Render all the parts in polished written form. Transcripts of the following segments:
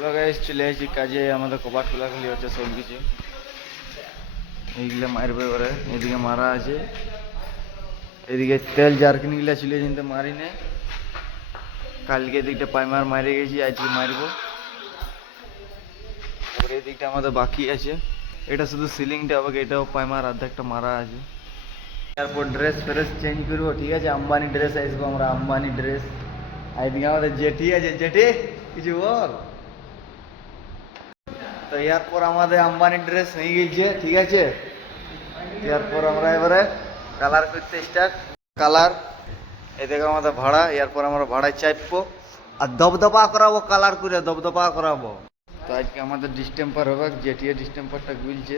Hello guys, চলে এসেছি কাজে। আমাদের কবাট খোলাখুলি হচ্ছে সব কিছু। এইগুলো মারবে এবারে। এদিকে মারা আছে, এদিকে তেল জারকিন গুলা ছিল কিন্তু মারি নে। কালকে দিকটা পাইমার মারে গেছি, আজকে মারবো। তারপরে এই দিকটা আমাদের বাকি আছে, এটা শুধু সিলিংটা হবে, এটাও পাইমার অর্ধেকটা মারা আছে। তারপর ড্রেস ফ্রেস চেঞ্জ করবো, ঠিক আছে। আম্বানি ড্রেস আসবো আমরা, আম্বানি ড্রেস। এদিকে আমাদের জেঠি আছে, জেঠি কিছু বল। তো এরপর আমাদের আম্বানি ড্রেস হয়ে গেছে, ঠিক আছে। এরপর আমরা এবারে কালার করতে স্টার্ট। কালার এই দেখো আমাদের ভাড়া। এরপর আমরা ভাড়ায় চাপবো আর দবদবা করাবো, কালার করে দবদবা করাবো। তো আজকে আমাদের ডিস্টেম্পার হবে, জেটিএ ডিস্টেম্পারটা গুলছে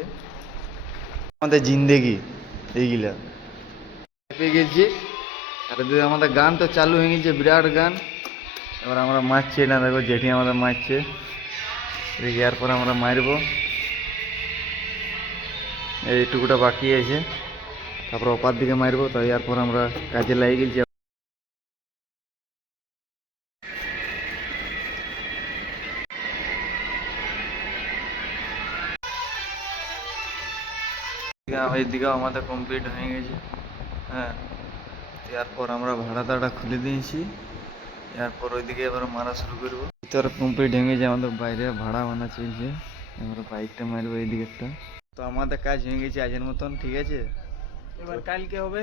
আমাদের জিন্দেগি এইগুলা পেয়ে গেছি। আর এদিকে আমাদের গান তো চালু হয়ে গেছে, বিরাট গান। এবার আমরা মারছি না, দেখো জেঠি আমাদের মারছে। এদিকে এরপর আমরা মারবো, এইটুকুটা বাকি আছে। তারপর অপার দিকে মারবো। তো এরপর আমরা কাজে লাগিয়ে গেছি। এইদিকেও আমাদের কমপ্লিট হয়ে গেছে। হ্যাঁ, এরপর আমরা ভাড়াটাটা খুলে দিয়েছি। এরপর ওইদিকে এবার মারা শুরু করবো। ভিতরে কমপ্লিট হয়ে গেছে আমাদের, বাইরে ভাড়া বানা চলছে। আমরা বাইকটা মারবো এই দিকেরটা। তো আমাদের কাজ হয়ে গেছে আজের মতন, ঠিক আছে। এবার কালকে হবে।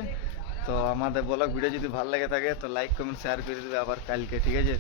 তো আমাদের ব্লগ ভিডিও যদি ভালো লাগে থাকে তো লাইক কমেন্ট শেয়ার করে দেবে আবার কালকে, ঠিক আছে।